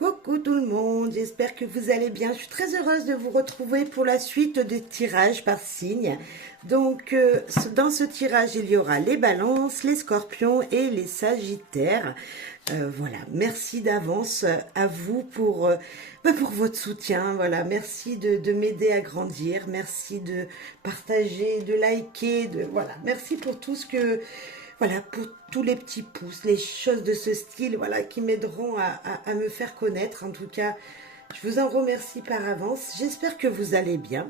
Coucou tout le monde, j'espère que vous allez bien. Je suis très heureuse de vous retrouver pour la suite des tirages par signe. Donc, dans ce tirage, il y aura les balances, les scorpions et les sagittaires. Voilà, merci d'avance à vous pour votre soutien. Voilà, merci de m'aider à grandir. Merci de partager, de liker. Voilà, merci pour tout ce que... Voilà, pour tous les petits pouces, les choses de ce style, voilà, qui m'aideront à me faire connaître. En tout cas, je vous en remercie par avance. J'espère que vous allez bien.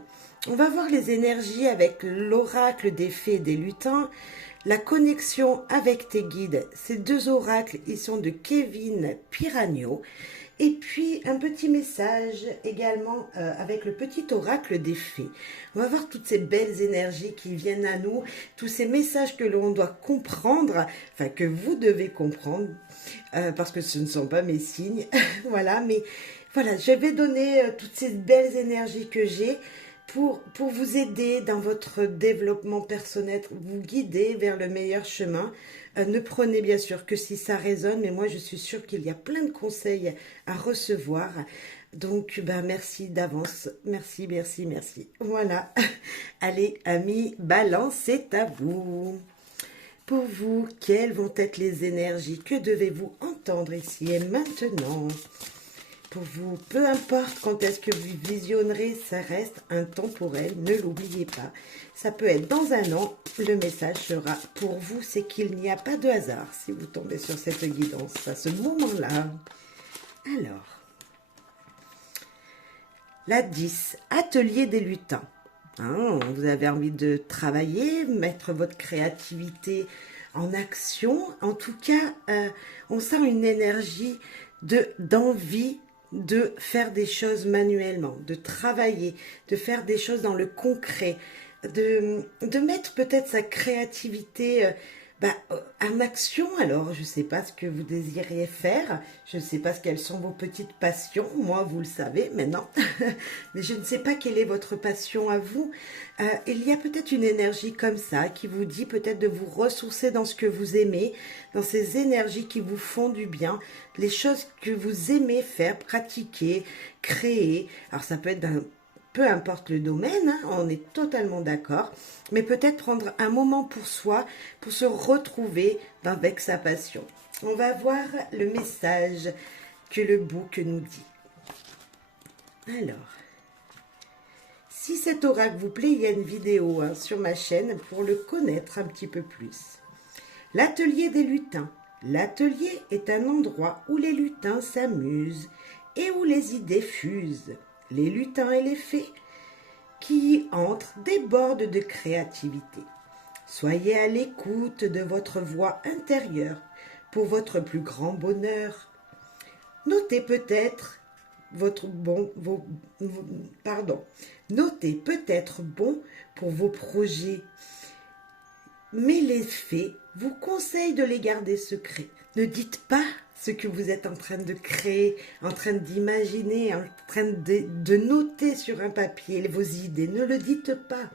On va voir les énergies avec l'oracle des fées et des lutins, la connexion avec tes guides. Ces deux oracles, ils sont de Kevin Piragno. Et puis un petit message également avec le petit oracle des fées. On va voir toutes ces belles énergies qui viennent à nous, tous ces messages que l'on doit comprendre, enfin que vous devez comprendre, parce que ce ne sont pas mes signes. Voilà, mais voilà, je vais donner toutes ces belles énergies que j'ai pour vous aider dans votre développement personnel, vous guider vers le meilleur chemin. Ne prenez bien sûr que si ça résonne, mais moi je suis sûre qu'il y a plein de conseils à recevoir. Donc, ben, merci d'avance. Merci, merci, merci. Voilà. Allez, amis, balance, c'est à vous. Pour vous, quelles vont être les énergies? Que devez-vous entendre ici et maintenant? Pour vous, peu importe quand est-ce que vous visionnerez, ça reste intemporel, ne l'oubliez pas. Ça peut être dans un an, le message sera pour vous, c'est qu'il n'y a pas de hasard si vous tombez sur cette guidance à ce moment-là. Alors, la 10, atelier des lutins. Hein, vous avez envie de travailler, mettre votre créativité en action. En tout cas, on sent une énergie d'envie de faire des choses manuellement, de travailler, de faire des choses dans le concret, de mettre peut-être sa créativité en action. Alors, je ne sais pas ce que vous désiriez faire, je ne sais pas quelles sont vos petites passions, moi vous le savez maintenant, mais je ne sais pas quelle est votre passion à vous. Il y a peut-être une énergie comme ça qui vous dit peut-être de vous ressourcer dans ce que vous aimez, dans ces énergies qui vous font du bien, les choses que vous aimez faire, pratiquer, créer. Alors ça peut être peu importe le domaine, hein, on est totalement d'accord, mais peut-être prendre un moment pour soi, pour se retrouver avec sa passion. On va voir le message que le bouc nous dit. Alors, si cet oracle vous plaît, il y a une vidéo sur ma chaîne pour le connaître un petit peu plus. L'atelier des lutins. L'atelier est un endroit où les lutins s'amusent et où les idées fusent. Les lutins et les fées qui y entrent débordent de créativité. Soyez à l'écoute de votre voix intérieure pour votre plus grand bonheur. Notez peut-être Notez peut-être bon pour vos projets, mais les fées vous conseillent de les garder secrets. Ne dites pas ce que vous êtes en train de créer, en train d'imaginer, en train de noter sur un papier vos idées. Ne le dites pas.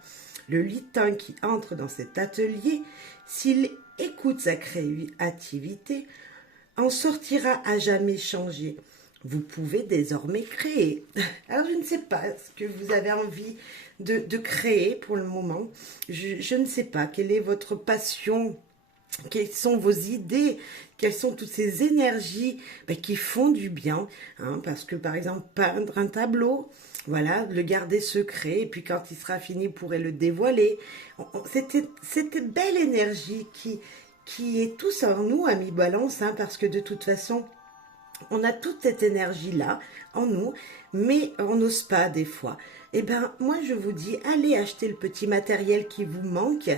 Le lutin qui entre dans cet atelier, s'il écoute sa créativité, en sortira à jamais changé. Vous pouvez désormais créer. Alors, je ne sais pas ce que vous avez envie de créer pour le moment. Je ne sais pas quelle est votre passion, quelles sont vos idées, quelles sont toutes ces énergies qui font du bien. Hein, parce que, par exemple, peindre un tableau, voilà, le garder secret, et puis quand il sera fini, vous pourrez le dévoiler. Cette belle énergie qui est tous en nous, amis Balance, hein, parce que de toute façon, on a toute cette énergie-là en nous, mais on n'ose pas des fois. Eh bien, moi, je vous dis, allez acheter le petit matériel qui vous manque,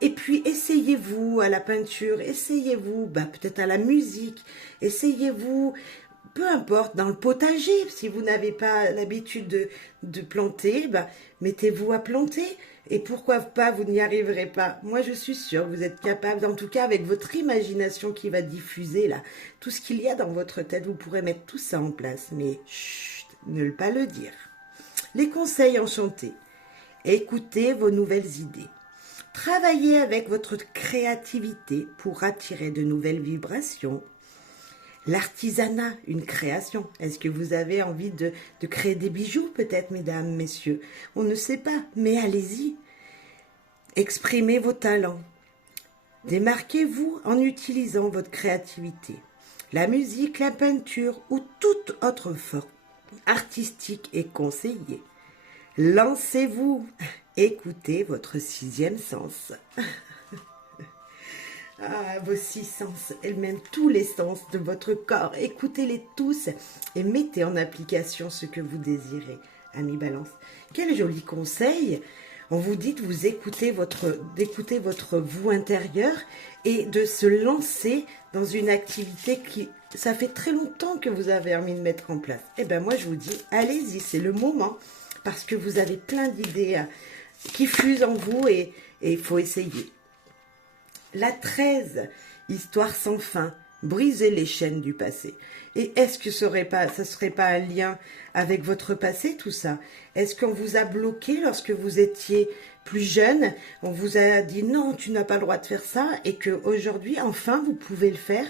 et puis essayez-vous à la peinture, essayez-vous peut-être à la musique, essayez-vous, peu importe, dans le potager, si vous n'avez pas l'habitude de planter, mettez-vous à planter. Et pourquoi pas, vous n'y arriverez pas. Moi, je suis sûre, vous êtes capable, en tout cas avec votre imagination qui va diffuser là, tout ce qu'il y a dans votre tête, vous pourrez mettre tout ça en place. Mais chut, ne pas le dire. Les conseils enchantés. Écoutez vos nouvelles idées. Travaillez avec votre créativité pour attirer de nouvelles vibrations. l'artisanat, une création. Est-ce que vous avez envie de créer des bijoux peut-être, mesdames, messieurs? On ne sait pas, mais allez-y. Exprimez vos talents. Démarquez-vous en utilisant votre créativité. La musique, la peinture ou toute autre forme artistique est conseillée. Lancez-vous. Écoutez votre sixième sens. Ah, vos six sens, et même tous les sens de votre corps. Écoutez-les tous et mettez en application ce que vous désirez. Amis Balance, quel joli conseil! On vous dit d'écouter votre vous intérieur et de se lancer dans une activité qui, ça fait très longtemps que vous avez envie de mettre en place. Eh bien, moi, je vous dis, allez-y, c'est le moment, parce que vous avez plein d'idées qui fusent en vous et il faut essayer. La 13, histoire sans fin, briser les chaînes du passé. Et est-ce que ça serait pas un lien avec votre passé, tout ça? Est-ce qu'on vous a bloqué lorsque vous étiez plus jeune? On vous a dit non, tu n'as pas le droit de faire ça, et qu'aujourd'hui, enfin, vous pouvez le faire?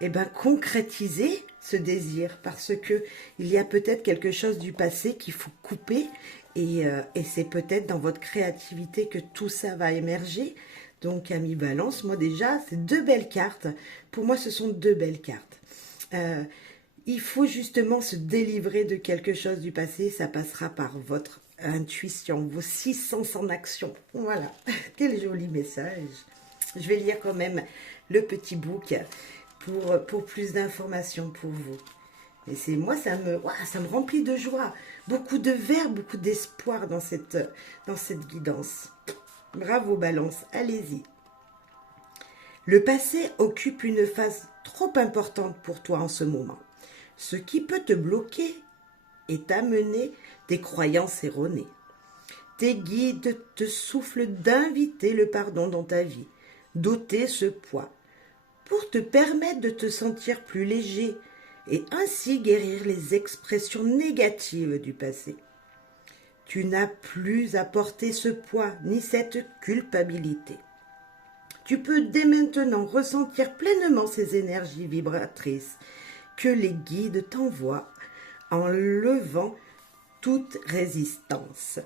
Eh bien, concrétisez ce désir, parce que il y a peut-être quelque chose du passé qu'il faut couper, et c'est peut-être dans votre créativité que tout ça va émerger. Donc, Amis Balance, moi déjà, c'est deux belles cartes. Pour moi, ce sont deux belles cartes. Il faut justement se délivrer de quelque chose du passé. Ça passera par votre intuition, vos six sens en action. Voilà, quel joli message. Je vais lire quand même le petit book pour plus d'informations pour vous. Et c'est moi, ça me remplit de joie. Beaucoup de verre, beaucoup d'espoir dans cette guidance. Bravo Balance, allez-y. Le passé occupe une phase trop importante pour toi en ce moment. Ce qui peut te bloquer est amener des croyances erronées. Tes guides te soufflent d'inviter le pardon dans ta vie, d'ôter ce poids, pour te permettre de te sentir plus léger et ainsi guérir les expressions négatives du passé. Tu n'as plus à porter ce poids ni cette culpabilité. Tu peux dès maintenant ressentir pleinement ces énergies vibratrices que les guides t'envoient en levant toute résistance.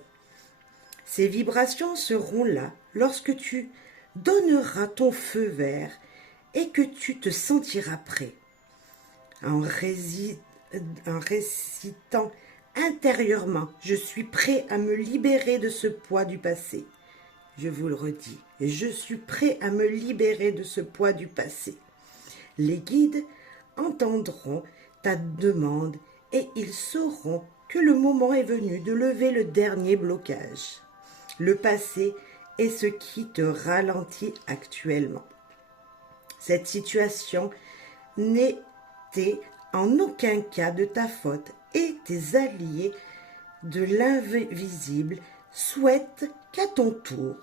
Ces vibrations seront là lorsque tu donneras ton feu vert et que tu te sentiras prêt. En récitant intérieurement, je suis prêt à me libérer de ce poids du passé. Je vous le redis, je suis prêt à me libérer de ce poids du passé. Les guides entendront ta demande et ils sauront que le moment est venu de lever le dernier blocage. Le passé est ce qui te ralentit actuellement. Cette situation n'était en aucun cas de ta faute et tes alliés de l'invisible souhaitent qu'à ton tour,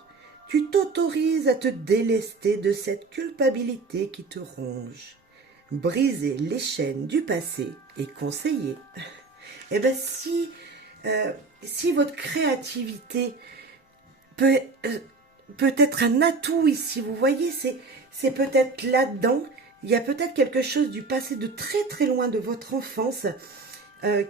tu t'autorises à te délester de cette culpabilité qui te ronge. Briser les chaînes du passé est conseillé. Eh bien, si votre créativité peut être un atout ici, vous voyez, c'est peut-être là-dedans, il y a peut-être quelque chose du passé de très très loin de votre enfance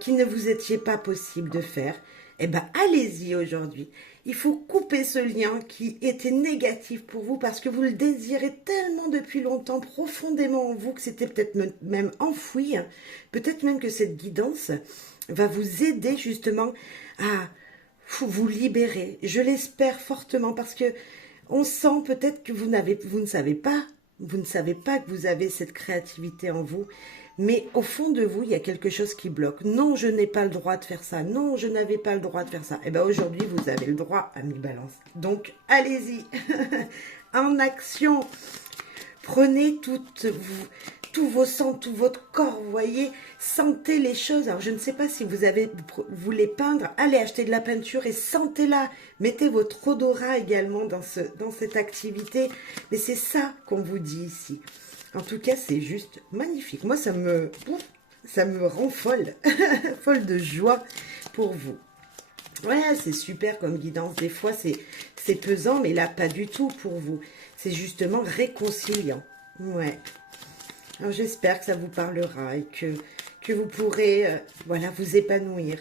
qui ne vous étiez pas possible de faire. Eh bien, allez-y aujourd'hui. Il faut couper ce lien qui était négatif pour vous parce que vous le désirez tellement depuis longtemps, profondément en vous, que c'était peut-être même enfoui. Peut-être même que cette guidance va vous aider justement à vous libérer. Je l'espère fortement parce que on sent peut-être que vous ne savez pas que vous avez cette créativité en vous. Mais au fond de vous, il y a quelque chose qui bloque. Non, je n'ai pas le droit de faire ça. Non, je n'avais pas le droit de faire ça. Et bien aujourd'hui, vous avez le droit, Amis Balance. Donc, allez-y. En action. Prenez tous vos sens, tout votre corps, vous voyez. Sentez les choses. Alors, je ne sais pas si vous voulez peindre. Allez acheter de la peinture et sentez-la. Mettez votre odorat également dans cette activité. Mais c'est ça qu'on vous dit ici. En tout cas, c'est juste magnifique. Moi, ça me rend folle, folle de joie pour vous. Ouais, c'est super comme guidance. Des fois, c'est pesant, mais là, pas du tout pour vous. C'est justement réconciliant. Ouais. Alors j'espère que ça vous parlera et que vous pourrez voilà, vous épanouir.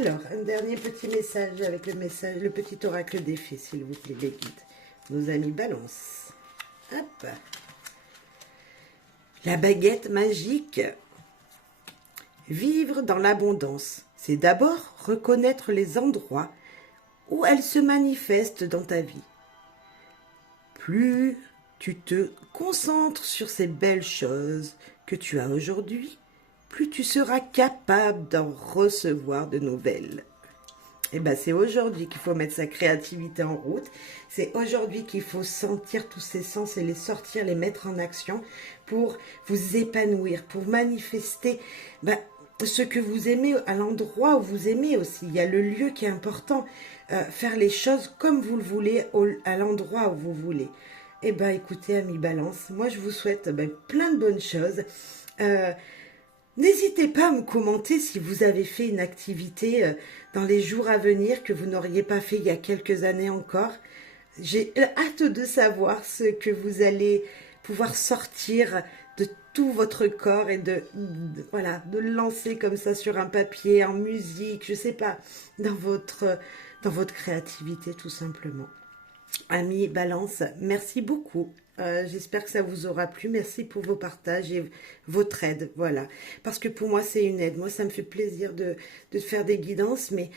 Alors, un dernier petit message avec le petit oracle des fées, s'il vous plaît, les guides. Nos amis Balance. Hop. La baguette magique. Vivre dans l'abondance, c'est d'abord reconnaître les endroits où elle se manifeste dans ta vie. Plus tu te concentres sur ces belles choses que tu as aujourd'hui, plus tu seras capable d'en recevoir de nouvelles. Et bien c'est aujourd'hui qu'il faut mettre sa créativité en route. C'est aujourd'hui qu'il faut sentir tous ces sens et les sortir, les mettre en action pour vous épanouir, pour manifester ce que vous aimez à l'endroit où vous aimez aussi. Il y a le lieu qui est important. Faire les choses comme vous le voulez, à l'endroit où vous voulez. Eh bien, écoutez, amis Balance, moi je vous souhaite plein de bonnes choses. N'hésitez pas à me commenter si vous avez fait une activité dans les jours à venir que vous n'auriez pas fait il y a quelques années encore. J'ai hâte de savoir ce que vous allez pouvoir sortir de tout votre corps et voilà, de le lancer comme ça sur un papier, en musique, je sais pas, dans votre créativité tout simplement. Amis Balance, merci beaucoup. J'espère que ça vous aura plu. Merci pour vos partages et votre aide. Voilà. Parce que pour moi, c'est une aide. Moi, ça me fait plaisir de faire des guidances, mais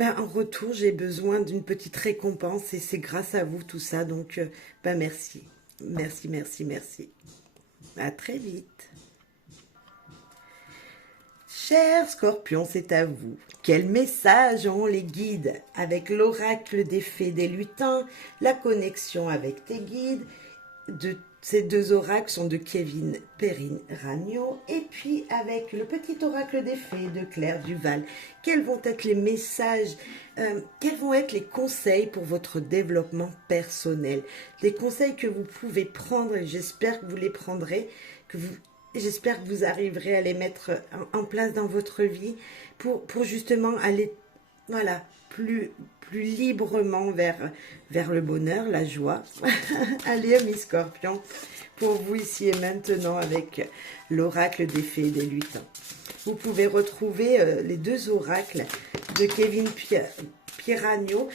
en retour, j'ai besoin d'une petite récompense et c'est grâce à vous tout ça. Donc, merci. Merci, merci, merci. À très vite. Chers scorpions, c'est à vous. Quel message ont les guides avec l'oracle des fées des lutins, la connexion avec tes guides. Ces deux oracles sont de Kevin Perrine Ragnaud et puis avec le petit oracle des fées de Claire Duval. Quels vont être les messages, quels vont être les conseils pour votre développement personnel? Les conseils que vous pouvez prendre, et j'espère que vous les prendrez, j'espère que vous arriverez à les mettre en place dans votre vie pour justement aller plus librement vers le bonheur, la joie. Allez, amis scorpions, pour vous ici et maintenant avec l'oracle des fées et des lutins. Vous pouvez retrouver les deux oracles de Kevin Pierragno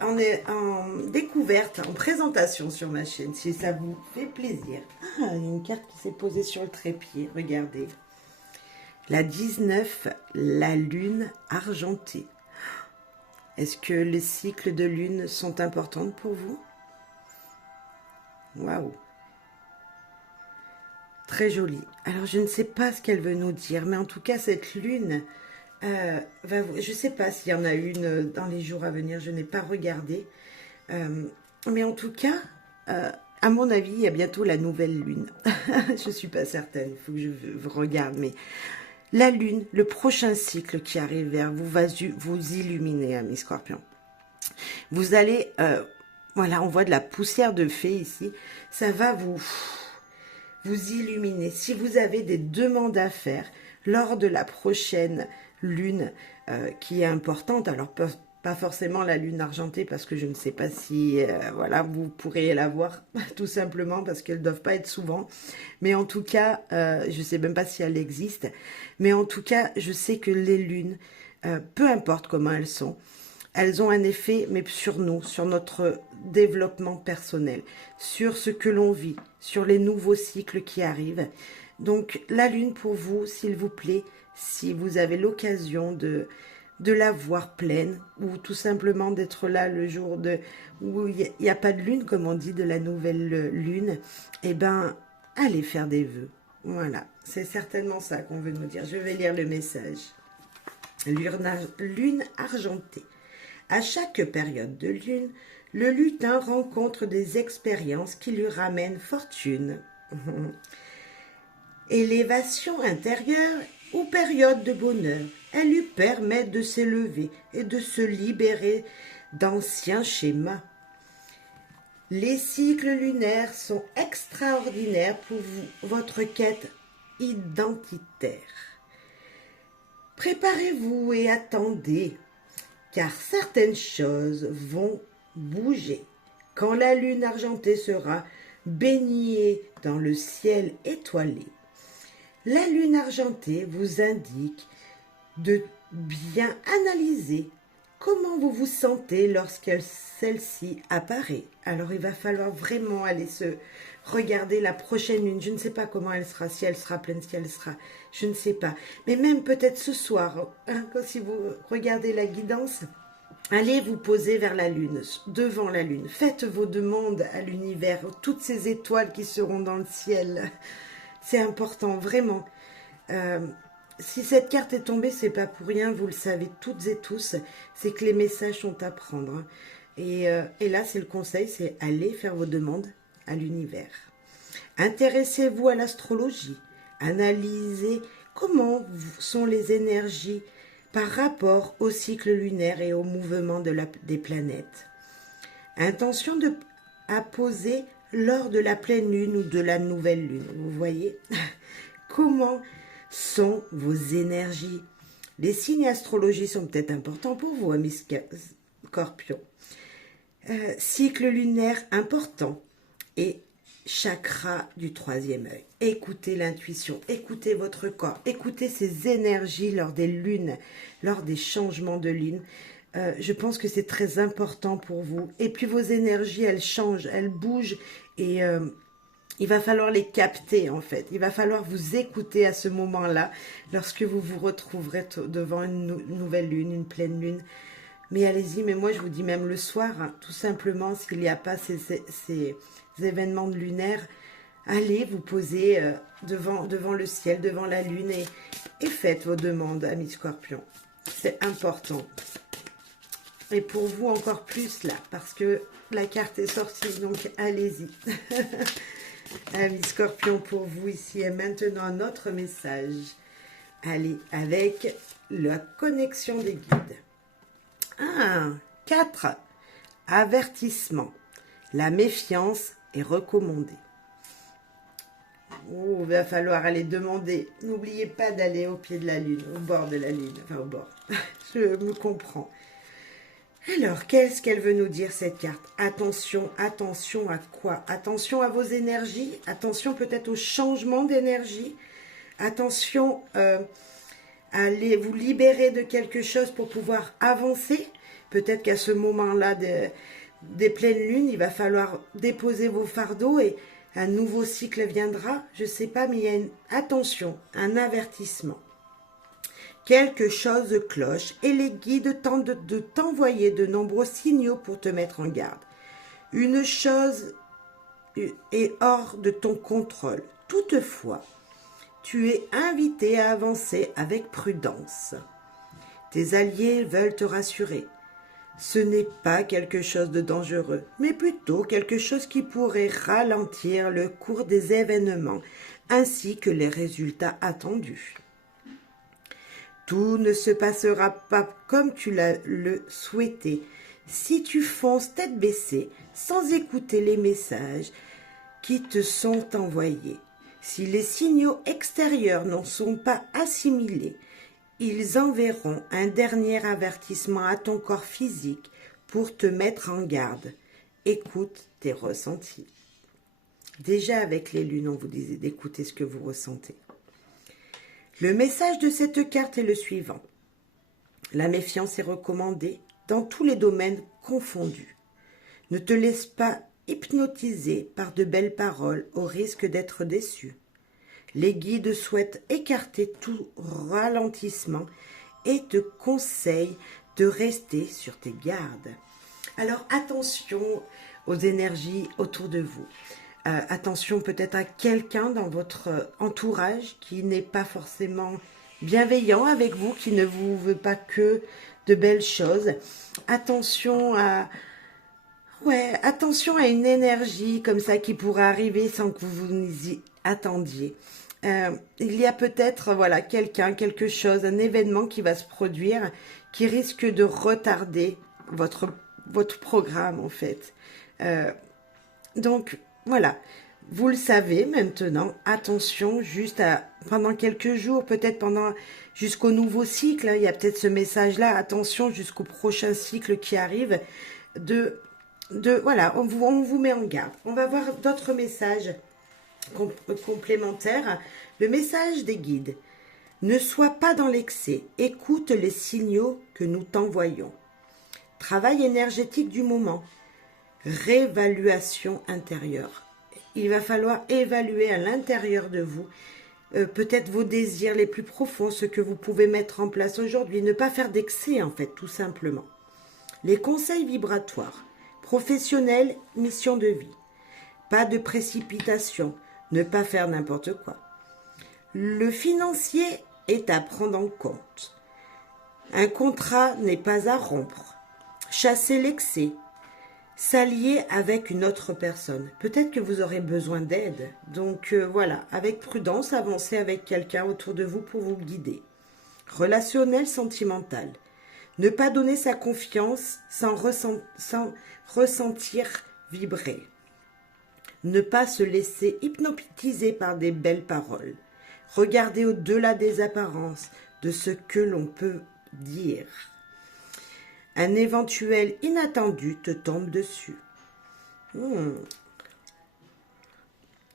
en découverte, en présentation sur ma chaîne, si ça vous fait plaisir. Ah, il y a une carte qui s'est posée sur le trépied, regardez. La 19, la lune argentée. Est-ce que les cycles de lune sont importants pour vous? Waouh! Très joli. Alors, je ne sais pas ce qu'elle veut nous dire, mais en tout cas, cette lune, je ne sais pas s'il y en a une dans les jours à venir, je n'ai pas regardé. Mais en tout cas, à mon avis, il y a bientôt la nouvelle lune. Je ne suis pas certaine, il faut que je regarde, mais... La lune, le prochain cycle qui arrive vers vous, va vous illuminer, amis scorpions. Vous allez, voilà, on voit de la poussière de fée ici. Ça va vous illuminer. Si vous avez des demandes à faire lors de la prochaine lune qui est importante, alors pas forcément la lune argentée parce que je ne sais pas si voilà, vous pourrez la voir tout simplement parce qu'elles ne doivent pas être souvent. Mais en tout cas, je ne sais même pas si elle existe. Mais en tout cas, je sais que les lunes, peu importe comment elles ont un effet mais sur nous, sur notre développement personnel, sur ce que l'on vit, sur les nouveaux cycles qui arrivent. Donc la lune pour vous, s'il vous plaît, si vous avez l'occasion de la voir pleine ou tout simplement d'être là le jour où il n'y a pas de lune, comme on dit, de la nouvelle lune, eh bien, allez faire des vœux. Voilà, c'est certainement ça qu'on veut nous dire. Je vais lire le message. Lune argentée. À chaque période de lune, le lutin rencontre des expériences qui lui ramènent fortune. Élévation intérieure ou période de bonheur, elle lui permet de s'élever et de se libérer d'anciens schémas. Les cycles lunaires sont extraordinaires pour votre quête identitaire. Préparez-vous et attendez, car certaines choses vont bouger. Quand la lune argentée sera, baignez dans le ciel étoilé. La lune argentée vous indique de bien analyser comment vous vous sentez lorsque celle-ci apparaît. Alors il va falloir vraiment aller se regarder la prochaine lune. Je ne sais pas comment elle sera, si elle sera pleine, si elle sera, je ne sais pas. Mais même peut-être ce soir, hein, si vous regardez la guidance, allez vous poser vers la lune, devant la lune. Faites vos demandes à l'univers, toutes ces étoiles qui seront dans le ciel. C'est important, vraiment. Si cette carte est tombée, c'est pas pour rien, vous le savez toutes et tous, c'est que les messages sont à prendre. Hein. Et là, c'est le conseil, c'est aller faire vos demandes à l'univers. Intéressez-vous à l'astrologie, analysez comment sont les énergies par rapport au cycle lunaire et au mouvement des planètes. Intention à poser lors de la pleine lune ou de la nouvelle lune, vous voyez. Comment sont vos énergies? Les signes astrologiques sont peut-être importants pour vous, amis Scorpions. Cycle lunaire important et chakra du troisième œil. Écoutez l'intuition, écoutez votre corps, écoutez ces énergies lors des lunes, lors des changements de lune. Je pense que c'est très important pour vous. Et puis vos énergies, elles changent, elles bougent et il va falloir les capter en fait. Il va falloir vous écouter à ce moment-là lorsque vous vous retrouverez devant une nouvelle lune, une pleine lune. Mais allez-y, mais moi je vous dis même le soir, hein, tout simplement, s'il n'y a pas ces événements lunaires, allez vous poser devant le ciel, devant la lune et faites vos demandes, amis Scorpions. C'est important. Et pour vous encore plus là, parce que la carte est sortie, donc allez-y. Amis Scorpions, pour vous ici et maintenant un autre message. Allez, avec la connexion des guides. 4. Avertissement. La méfiance est recommandée. Oh, il va falloir aller demander. N'oubliez pas d'aller au pied de la lune, au bord de la lune. Enfin, au bord. Je me comprends. Alors, qu'est-ce qu'elle veut nous dire cette carte? Attention, attention à quoi? Attention à vos énergies, attention peut-être au changement d'énergie, attention à vous libérer de quelque chose pour pouvoir avancer. Peut-être qu'à ce moment-là des pleines lunes, il va falloir déposer vos fardeaux et un nouveau cycle viendra. Je ne sais pas, mais il y a attention, un avertissement. Quelque chose cloche et les guides tentent de t'envoyer de nombreux signaux pour te mettre en garde. Une chose est hors de ton contrôle. Toutefois, tu es invité à avancer avec prudence. Tes alliés veulent te rassurer. Ce n'est pas quelque chose de dangereux, mais plutôt quelque chose qui pourrait ralentir le cours des événements ainsi que les résultats attendus. Tout ne se passera pas comme tu l'as le souhaité si tu fonces tête baissée sans écouter les messages qui te sont envoyés. Si les signaux extérieurs n'en sont pas assimilés, ils enverront un dernier avertissement à ton corps physique pour te mettre en garde. Écoute tes ressentis. Déjà avec les lunes, on vous disait d'écouter ce que vous ressentez. Le message de cette carte est le suivant. La méfiance est recommandée dans tous les domaines confondus. Ne te laisse pas hypnotiser par de belles paroles au risque d'être déçu. Les guides souhaitent écarter tout ralentissement et te conseillent de rester sur tes gardes. Alors attention aux énergies autour de vous. Attention peut-être à quelqu'un dans votre entourage qui n'est pas forcément bienveillant avec vous, qui ne vous veut pas que de belles choses. Attention à une énergie comme ça qui pourrait arriver sans que vous vous y attendiez. Il y a peut-être quelqu'un, quelque chose, un événement qui va se produire qui risque de retarder votre programme en fait. Donc voilà, vous le savez maintenant, attention pendant quelques jours, peut-être jusqu'au nouveau cycle, hein, il y a peut-être ce message-là, attention jusqu'au prochain cycle qui arrive, de voilà, on vous met en garde. On va voir d'autres messages complémentaires. Le message des guides. Ne sois pas dans l'excès. Écoute les signaux que nous t'envoyons. Travail énergétique du moment. Réévaluation intérieure. Il va falloir évaluer à l'intérieur de vous peut-être vos désirs les plus profonds, ce que vous pouvez mettre en place aujourd'hui. Ne pas faire d'excès, en fait, tout simplement. Les conseils vibratoires. Professionnels, mission de vie. Pas de précipitation. Ne pas faire n'importe quoi. Le financier est à prendre en compte. Un contrat n'est pas à rompre. Chasser l'excès. S'allier avec une autre personne. Peut-être que vous aurez besoin d'aide. Donc voilà, avec prudence, avancez avec quelqu'un autour de vous pour vous guider. Relationnel, sentimental. Ne pas donner sa confiance sans ressentir vibrer. Ne pas se laisser hypnotiser par des belles paroles. Regarder au-delà des apparences, de ce que l'on peut dire. Un éventuel inattendu te tombe dessus.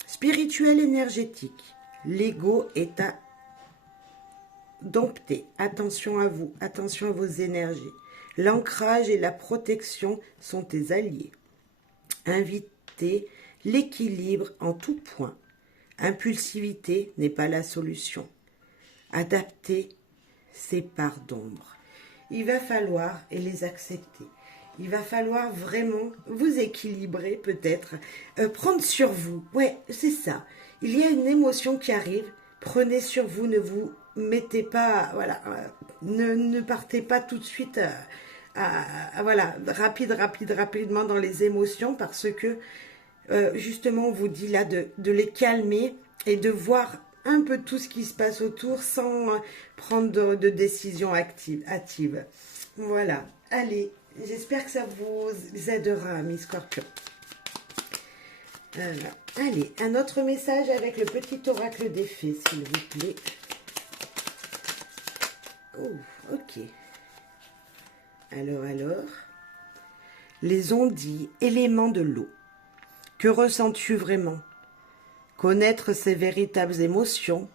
Spirituel énergétique. L'ego est à dompter. Attention à vous, attention à vos énergies. L'ancrage et la protection sont tes alliés. Inviter l'équilibre en tout point. Impulsivité n'est pas la solution. Adapter ses parts d'ombre. Il va falloir et les accepter. Il va falloir vraiment vous équilibrer peut-être, prendre sur vous. Ouais, c'est ça. Il y a une émotion qui arrive. Prenez sur vous, ne vous mettez pas, voilà, ne partez pas tout de suite, voilà, rapidement dans les émotions parce que justement on vous dit là de les calmer et de voir un peu tout ce qui se passe autour sans prendre de décision hâtive. Voilà, allez, j'espère que ça vous aidera, mes scorpions. Allez, un autre message avec le petit oracle des fées, s'il vous plaît. Oh, ok. Alors, les ondits, éléments de l'eau. Que ressens-tu vraiment? Connaître ses véritables émotions,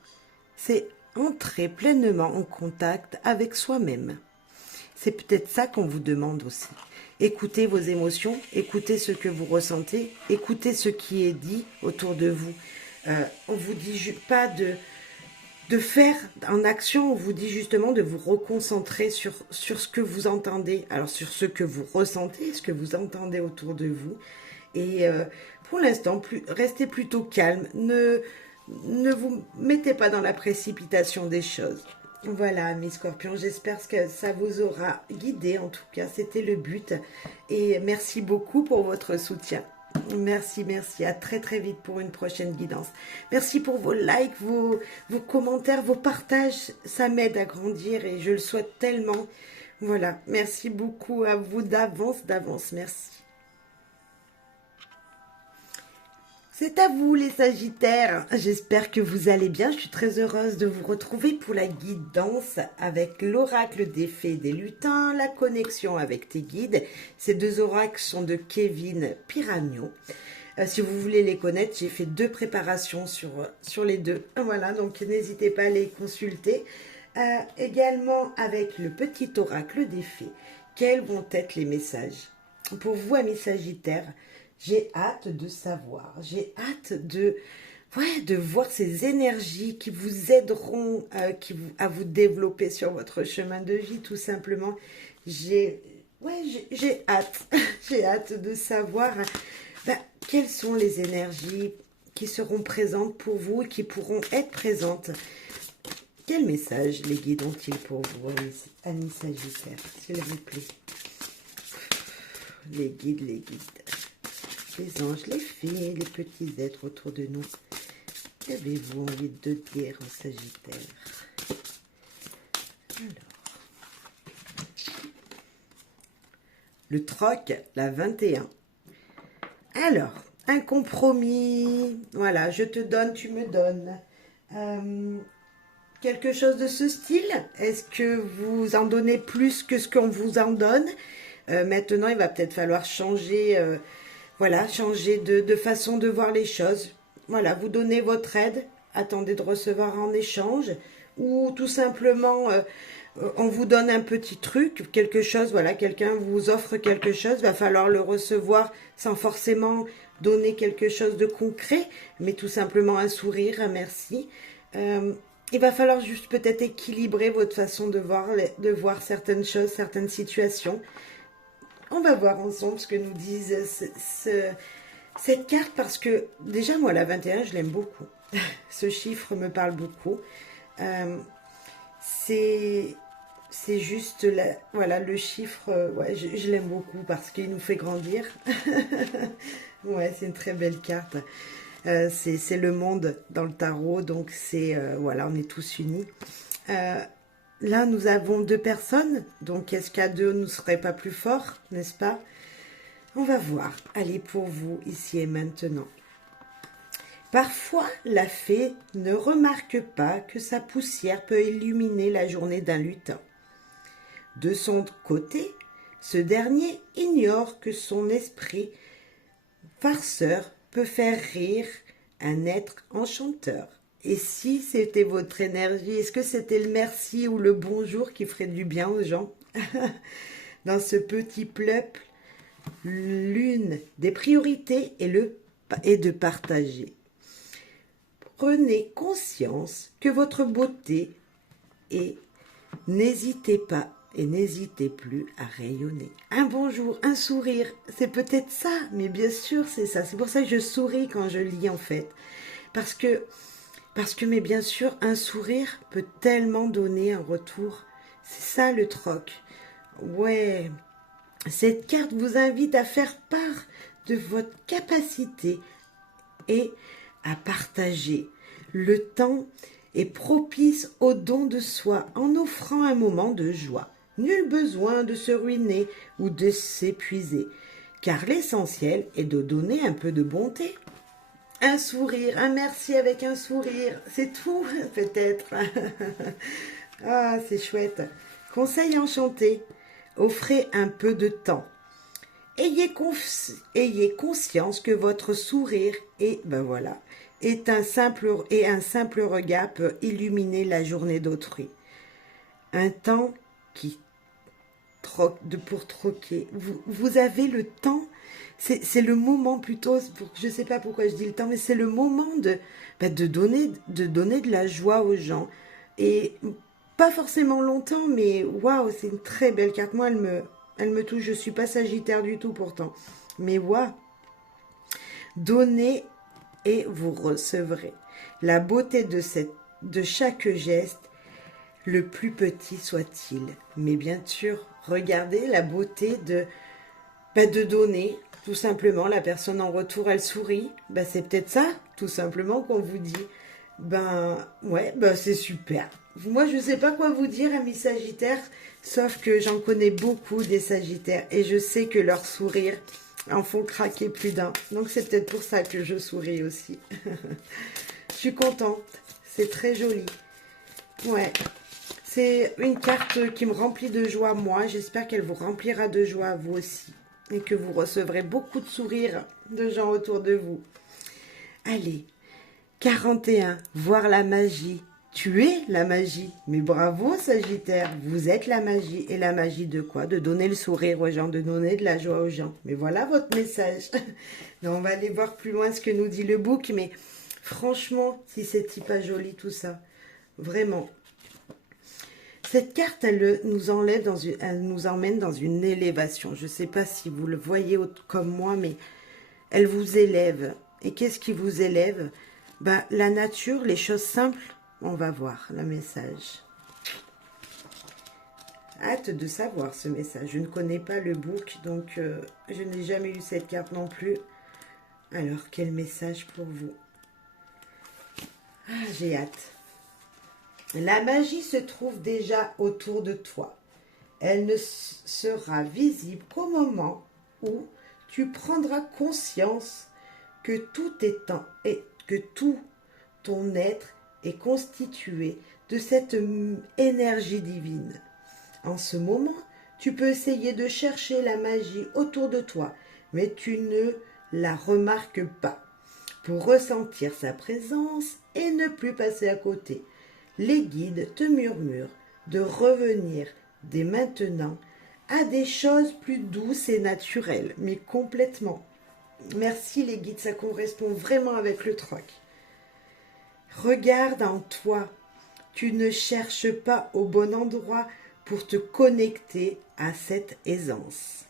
c'est entrer pleinement en contact avec soi-même. C'est peut-être ça qu'on vous demande aussi. Écoutez vos émotions, écoutez ce que vous ressentez, écoutez ce qui est dit autour de vous. On vous dit pas de faire en action, on vous dit justement de vous reconcentrer sur ce que vous entendez, alors sur ce que vous ressentez, ce que vous entendez autour de vous. Et pour l'instant, restez plutôt calme. Ne vous mettez pas dans la précipitation des choses. Voilà, mes scorpions, j'espère que ça vous aura guidé. En tout cas, c'était le but. Et merci beaucoup pour votre soutien. Merci. À très vite pour une prochaine guidance. Merci pour vos likes, vos commentaires, vos partages. Ça m'aide à grandir et je le souhaite tellement. Voilà, merci beaucoup à vous d'avance. Merci. C'est à vous les Sagittaires, j'espère que vous allez bien, je suis très heureuse de vous retrouver pour la guidance avec l'oracle des fées et des lutins, la connexion avec tes guides. Ces deux oracles sont de Kevin Piragno. Si vous voulez les connaître, j'ai fait 2 préparations sur les deux, voilà, donc n'hésitez pas à les consulter. Également avec le petit oracle des fées, quels vont être les messages pour vous, amis Sagittaires? J'ai hâte de savoir, j'ai hâte de voir ces énergies qui vous aideront à vous développer sur votre chemin de vie, tout simplement. J'ai hâte, j'ai hâte de savoir quelles sont les énergies qui seront présentes pour vous et qui pourront être présentes. Quel message les guides ont-ils pour vous, amis Sagittaires, s'il vous plaît? Les guides. Les anges, les fées, les petits êtres autour de nous. Qu'avez-vous envie de dire en Sagittaire? Alors. Le troc, la 21. Alors, un compromis. Voilà, je te donne, tu me donnes. Quelque chose de ce style? Est-ce que vous en donnez plus que ce qu'on vous en donne? Maintenant, il va peut-être falloir changer, voilà, changer de façon de voir les choses. Voilà, vous donnez votre aide, attendez de recevoir en échange, ou tout simplement, on vous donne un petit truc, quelque chose, voilà, quelqu'un vous offre quelque chose, va falloir le recevoir sans forcément donner quelque chose de concret, mais tout simplement un sourire, un merci. Il va falloir juste peut-être équilibrer votre façon de voir certaines choses, certaines situations. On va voir ensemble ce que nous disent cette carte, parce que déjà moi la 21 je l'aime beaucoup. Ce chiffre me parle beaucoup. Euh, c'est juste voilà, le chiffre, ouais, je l'aime beaucoup parce qu'il nous fait grandir. Ouais, c'est une très belle carte. C'est le monde dans le tarot, donc c'est voilà, on est tous unis. Là, nous avons deux personnes, donc est-ce qu'à deux, nous ne serait pas plus fort, n'est-ce pas? On va voir. Allez, pour vous, ici et maintenant. Parfois, la fée ne remarque pas que sa poussière peut illuminer la journée d'un lutin. De son côté, ce dernier ignore que son esprit farceur peut faire rire un être enchanteur. Et si c'était votre énergie, est-ce que c'était le merci ou le bonjour qui ferait du bien aux gens? Dans ce petit peuple, l'une des priorités est de partager. Prenez conscience que votre beauté et n'hésitez pas et n'hésitez plus à rayonner. Un bonjour, un sourire, c'est peut-être ça, mais bien sûr c'est ça. C'est pour ça que je souris quand je lis en fait. Parce que, mais bien sûr, un sourire peut tellement donner un retour. C'est ça le troc. Ouais, cette carte vous invite à faire part de votre capacité et à partager. Le temps est propice au don de soi en offrant un moment de joie. Nul besoin de se ruiner ou de s'épuiser, car l'essentiel est de donner un peu de bonté. Un sourire, un merci avec un sourire, c'est tout peut-être. Ah, c'est chouette. Conseil enchanté, offrez un peu de temps. Ayez conscience que votre sourire est un simple regard peut illuminer la journée d'autrui. Un temps pour troquer. Vous avez le temps, c'est le moment plutôt, je ne sais pas pourquoi je dis le temps, mais c'est le moment de donner de la joie aux gens. Et pas forcément longtemps, mais waouh, c'est une très belle carte. Moi, elle me touche. Je ne suis pas sagittaire du tout pourtant. Mais waouh, donnez et vous recevrez. La beauté de chaque geste, le plus petit soit-il. Mais bien sûr, regardez la beauté de donner. Tout simplement, la personne en retour, elle sourit. C'est peut-être ça, tout simplement, qu'on vous dit. Ouais, c'est super. Moi, je ne sais pas quoi vous dire, amis sagittaires, sauf que j'en connais beaucoup des sagittaires et je sais que leurs sourires en font craquer plus d'un. Donc, c'est peut-être pour ça que je souris aussi. Je suis contente. C'est très joli. Ouais. C'est une carte qui me remplit de joie, moi. J'espère qu'elle vous remplira de joie à vous aussi. Et que vous recevrez beaucoup de sourires de gens autour de vous. Allez, 41, voir la magie. Tu es la magie. Mais bravo, Sagittaire, vous êtes la magie. Et la magie de quoi? De donner le sourire aux gens, de donner de la joie aux gens. Mais voilà votre message. Non, on va aller voir plus loin ce que nous dit le book. Mais franchement, si c'est pas joli tout ça. Vraiment. Cette carte, elle nous emmène dans une élévation. Je ne sais pas si vous le voyez comme moi, mais elle vous élève. Et qu'est-ce qui vous élève? La nature, les choses simples. On va voir le message. Hâte de savoir ce message. Je ne connais pas le book, donc je n'ai jamais eu cette carte non plus. Alors, quel message pour vous? Ah, j'ai hâte. La magie se trouve déjà autour de toi. Elle ne sera visible qu'au moment où tu prendras conscience que tout ton être est constitué de cette énergie divine. En ce moment, Tu peux essayer de chercher la magie autour de toi, mais tu ne la remarques pas. Pour ressentir sa présence et ne plus passer à côté, les guides te murmurent de revenir dès maintenant à des choses plus douces et naturelles, mais complètement. Merci les guides, ça correspond vraiment avec le troc. Regarde en toi, tu ne cherches pas au bon endroit pour te connecter à cette aisance.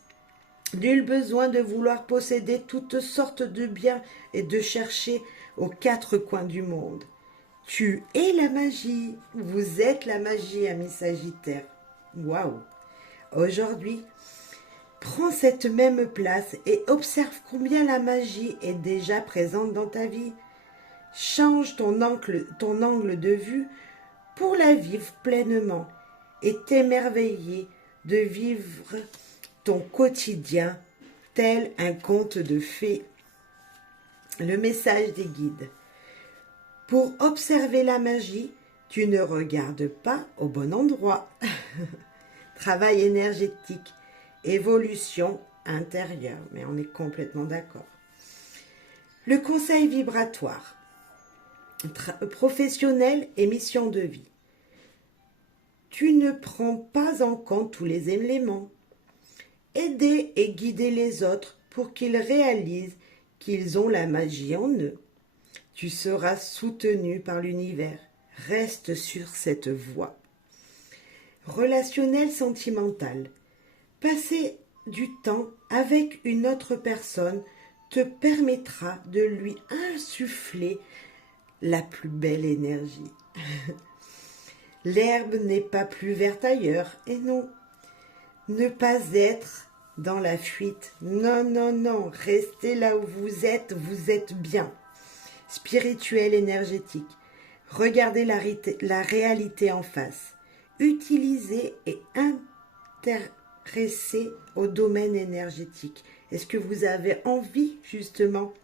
Nul besoin de vouloir posséder toutes sortes de biens et de chercher aux quatre coins du monde. Tu es la magie, vous êtes la magie, ami Sagittaire. Waouh! Aujourd'hui, prends cette même place et observe combien la magie est déjà présente dans ta vie. Change ton angle de vue pour la vivre pleinement et t'émerveiller de vivre ton quotidien tel un conte de fées. Le message des guides. Pour observer la magie, tu ne regardes pas au bon endroit. Travail énergétique, évolution intérieure, mais on est complètement d'accord. Le conseil vibratoire, professionnel et mission de vie. Tu ne prends pas en compte tous les éléments. Aider et guider les autres pour qu'ils réalisent qu'ils ont la magie en eux. Tu seras soutenu par l'univers. Reste sur cette voie. Relationnel sentimental. Passer du temps avec une autre personne te permettra de lui insuffler la plus belle énergie. L'herbe n'est pas plus verte ailleurs, et non. Ne pas être dans la fuite. Non, non, non. Restez là où vous êtes bien. Spirituel, énergétique. Regardez la réalité en face. Utilisez et intéressez au domaine énergétique. Est-ce que vous avez envie justement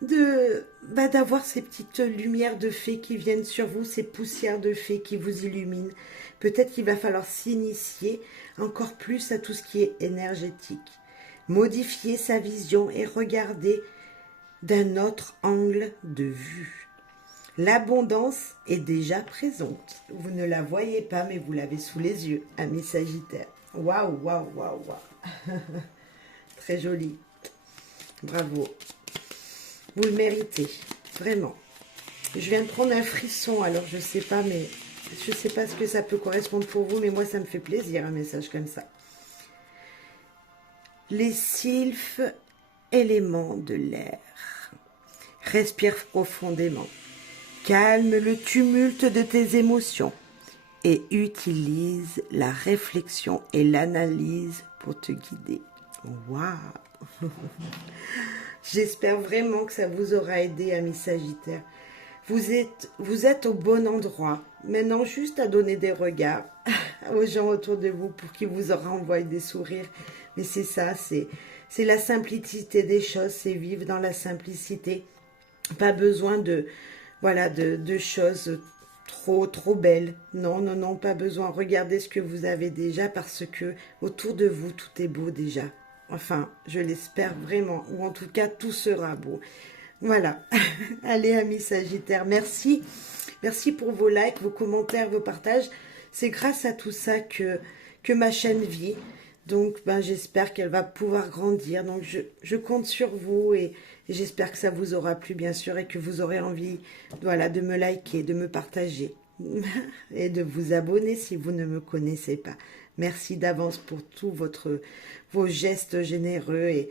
d'avoir ces petites lumières de fées qui viennent sur vous, ces poussières de fées qui vous illuminent? Peut-être qu'il va falloir s'initier encore plus à tout ce qui est énergétique. Modifier sa vision et regarder d'un autre angle de vue. L'abondance est déjà présente. Vous ne la voyez pas, mais vous l'avez sous les yeux, amis Sagittaires. Waouh, waouh, waouh, waouh. Très joli. Bravo. Vous le méritez, vraiment. Je viens de prendre un frisson, alors je sais pas, mais je sais pas ce que ça peut correspondre pour vous, mais moi ça me fait plaisir un message comme ça. Les sylphes, éléments de l'air. Respire profondément. Calme le tumulte de tes émotions et utilise la réflexion et l'analyse pour te guider. Waouh! J'espère vraiment que ça vous aura aidé, amis Sagittaires. Vous êtes au bon endroit. Maintenant, juste à donner des regards aux gens autour de vous pour qu'ils vous renvoient des sourires. Mais c'est ça, c'est la simplicité des choses, c'est vivre dans la simplicité. Pas besoin de choses trop belles. Non, non, non, pas besoin. Regardez ce que vous avez déjà parce que autour de vous, tout est beau déjà. Enfin, je l'espère vraiment. Ou en tout cas, tout sera beau. Voilà. Allez, amis Sagittaires, merci. Merci pour vos likes, vos commentaires, vos partages. C'est grâce à tout ça que ma chaîne vit. Donc, j'espère qu'elle va pouvoir grandir. Donc, je compte sur vous et j'espère que ça vous aura plu, bien sûr, et que vous aurez envie, de me liker, de me partager et de vous abonner si vous ne me connaissez pas. Merci d'avance pour tous vos gestes généreux et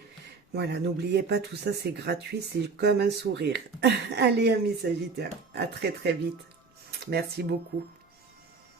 voilà, n'oubliez pas, tout ça, c'est gratuit, c'est comme un sourire. Allez, amis Sagittaires, à très très vite. Merci beaucoup.